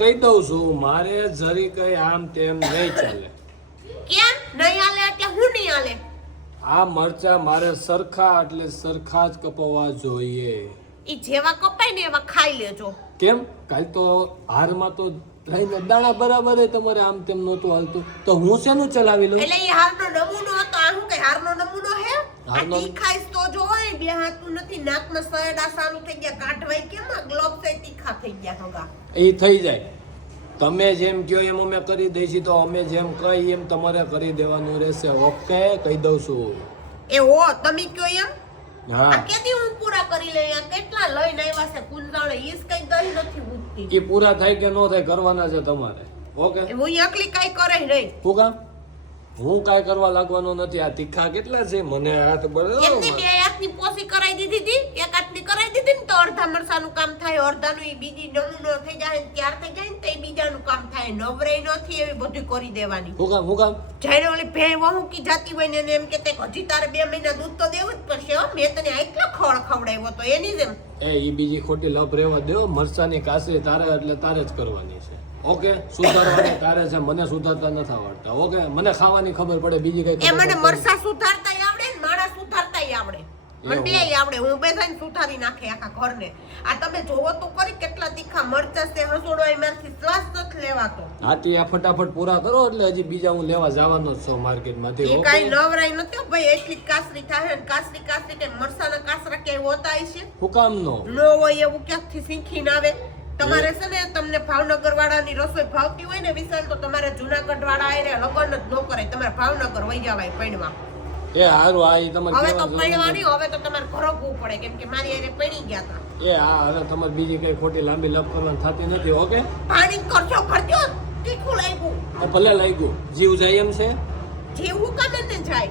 કહી દઉં છું મારે જરી કઈ આમ તેમ નહીં ચાલે. કેમ નહીં હાલે? એટલે હું નહીં હાલે? આ મરચા મારે સરખા એટલે સરખા જ કપાવવા જોઈએ. ઈ જેવા કપાય ને એવા ખાઈ લેજો. કેમ? કાલ તો હારમાં તો લઈને દાણા બરાબર તમારે આમ તેમ નહોતું હાલતું તો હું શેનું ચલાવી લઉં? એટલે ઈ હારનો નમૂનો હતો. આ શું કઈ હારનો નમૂનો હે? આ તીખાઈસ તો જોવાય બે હાથું નથી. નાકમાં સયડા ચાલુ થઈ ગયા. કાઢવાય કેમ? ગ્લોબ્સ એ તીખા થઈ ગયા હગા. એ થઈ જાય. તમે જેમ કહો એમ અમે કરી દઈશું તો અમે જેમ કહીએ એમ તમારે કરી દેવાનું રહેશે. ઓકે કહી દઉં છું. એ હો તમે કયો એમ? હા આ કેદી હું પૂરા કરી લઈ? આ કેટલા લઈને આવ્યા છે કુંજાણે? ઈસ કઈ દઈ નથી ઉઠતી. એ પૂરા થાય કે ન થાય કરવાના છે તમારે. ઓકે હું એકલી કઈ કરે નહીં. શું કામ? હું કાંઈ કરવા લાગવાનો નથી. આ તીખા કેટલા છે મને હાથ બરાબર. એમની બે હાથની પોસી કરાઈ દીધી હતી. એક હાથની કરાઈ દીધી ને તો અડધા મરસાનું કામ થાય. અડધાનું ઈ બીજી નમૂનો થઈ જાય ને ત્યાર થઈ જાય ને તો ઈ બીજાનું કામ થાય. નવરાઈ નથી એવી બધું કરી દેવાની. શું કામ? શું કામ? જઈને ઓલી ભેં વહુકી જાતી હોય ને એને એમ કે હજી તારે 2 મહિના દૂધ તો દેવું જ પડશે. હો મેં તને આટલો ખવડાવ્યો તો એની જેમ. ઈ બીજી ખોટી લપ રહેવા દો. મરચાની કાસરી તારે એટલે તારે જ કરવાની છે. ઓકે સુધારવાની તારે છે. મને સુધારતા નથી આવડતા. ઓકે મને ખાવાની ખબર પડે બીજી કઈ એ મને મરસા સુધારતાય આવડે ને માણસ સુધારતાય આવડે. મને બેય આવડે. હું બેસાઈને સુધારી નાખે આખા ઘરને. આ તમે જોવો તો કરી કેટલા તીખા મરચા છે. હસોડો એમાંથી શ્વાસ નથી લેવાતો. હાથી આ ફટાફટ પૂરા કરો એટલે હજી બીજા હું લેવા જવાનો જ છું માર્કેટમાંથી. એ કાઈ નવરાઈ નથી ભાઈ. એટલી કાસરી થાય ને કાસરી કાસરી કે મરસાના કાસરા કે હોતા હશે. શું કામ નો હોય એવું ક્યાંથી શીખીને આવે? તમારે છે ને તમને ભાવનગર વાળાની રસોઈ ભાવતી હોય ને વિશાલ તો તમારે જુનાગઢ વાળા આરે લગન જ ન કરે. તમારે ભાવનગર વહી જવાય પૈણવા. એ હારું આ ઈ તમારે હવે તો પૈણવાની. હવે તો તમારે ઘરગવું પડે કેમ કે મારી આરે પૈણી ગયા હતા. એ હા હવે તમારે બીજી કઈ ખોટી લાંબી લપ કરવાની થતી નથી. ઓકે પાણી કરજો ભરજો. તીખું લાગ્યું. ભલે લાગ્યું. જીવ જાય એમ છે. જેવું કમે ને જાય.